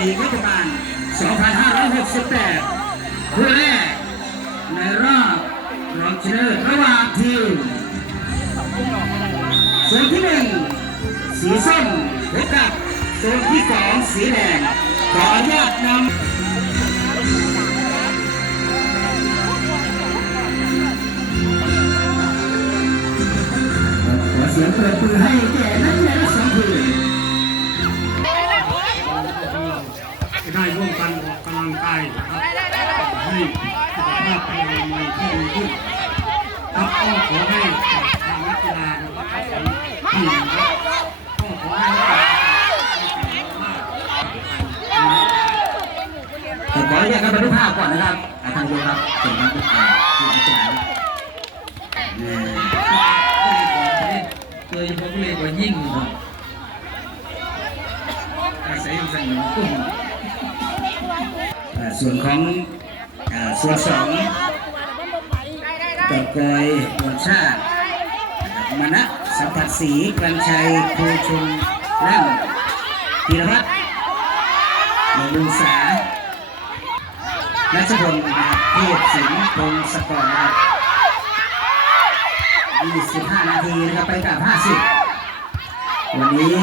ปีรัฐบาล2568คู่แรกในรอบรองชนะเลิศระหว่างทีมโซนที่1สีส้มพบกับโซนที่2สีแดงขออนุญาตนำเสียงเปิดปืนให้แก่นักเรียนทั้งสองทีมได้ร่วมกันออกกำลังกายนะครับให้สุขภาพเป็นในที่ดีขึ้นครับก็ขอให้ทางนักกีฬานะครับทีมนะครับก็ขอให้ขออนุญาตครับบันทึกภาพก่อนนะครับทางโยครับเชิญครับที่นักกีฬาโดยเฉพาะเรียกว่ายิ่งครับอาศัยสั่งกุ้งส่วนของส่วน2ต่อกอยบนชาติมณะสัมผัสศรีกรัญชัยโพชุมนั่งธีรพัฒน์มงษานัชพลเทพสิงห์พงศกรนะครับ25 นาทีนะครับไปกับ50วันนี้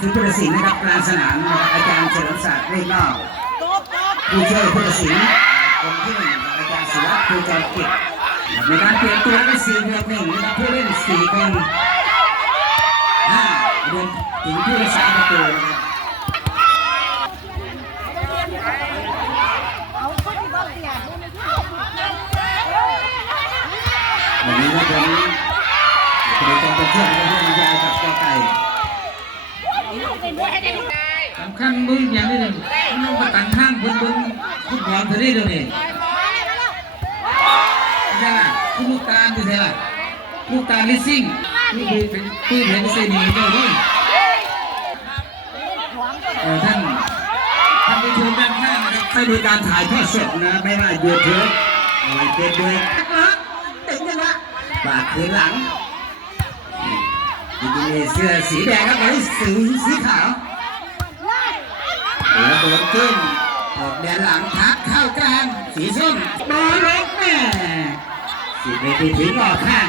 ทุกผู้ตัดสินนะครับกลางสนามอาจารย์เฉลิมศักดิ์เรศนอกผู้ช่วยผู้ตัดสินคนที่1อาจารย์ศิวะภูจรกิจในการเปลี่ยนตัวก็4-1นะครับผู้เล่น4 คนรวมถึงผู้รักษาประตูนะครับวันนี้ก็ผมเป็นกองตัวช่วยของผู้บรรยายกับกอไก่สำคัญมึงอย่างนี้เลยน้องมาตั้งข้างคนมึงฟุตบอลเธอได้เลยนี่ใช่ไหมผู้ลูกการใช่ไหมลูกการลิซิ่งนี่คือเป็นปืนเห็นเซนีเจ้าด้วยท่านไปชมด้านข้างนะครับให้มีการถ่ายทอดสดนะไม่ว่ายูทูบอะไรเป็นด้วยติดยังวะบาดคืนหลังจริงๆเสื้อสีแดงครับไว้สีขาวโดนขึ้นออกแดนหลังทักเข้ากลางสีส้มบอลลงแม่สีเมตีถึงออกข้าง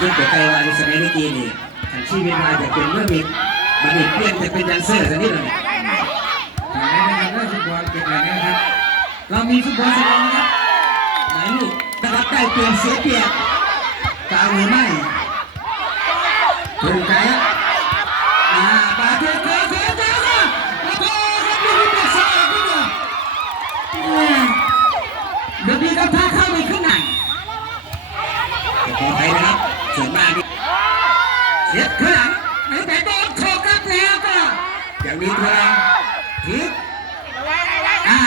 ยิ่งเกิดใจว่าในสมัยเมื่อกี้นี่ทางชีวิตมาจะเป็นเมื่อมีบัณฑิตเปลี่ยนจะเป็นดันเซอร์สักนิดหนึ่งแต่ในการเล่นฟุตบอลเป็นแบบนี้ครับเรามีฟุตบอลสำรองนะครับไหนลูกนะครับได้เปลี่ยนเสียเปรียบกลางหรือไม่ถูกใจครับบาดเจ็บเดี๋ยวนี้ก็พาเข้าไปข้างในขอไปนะครับส่วนมากนี่เสียข้างหลังแต่โดนโชกครับแล้วก็อย่างนี้พลังทิศ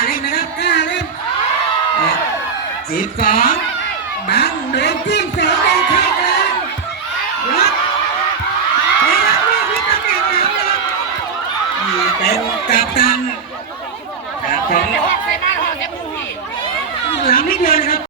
เล่นนะครับเล่น12บังเดินจิ้มเสาเดินเข้ากลางรับไปรับลูกที่ตำแหน่งหลังเลยนี่เป็นกัปตันของหลังนิดเดียวนะครับ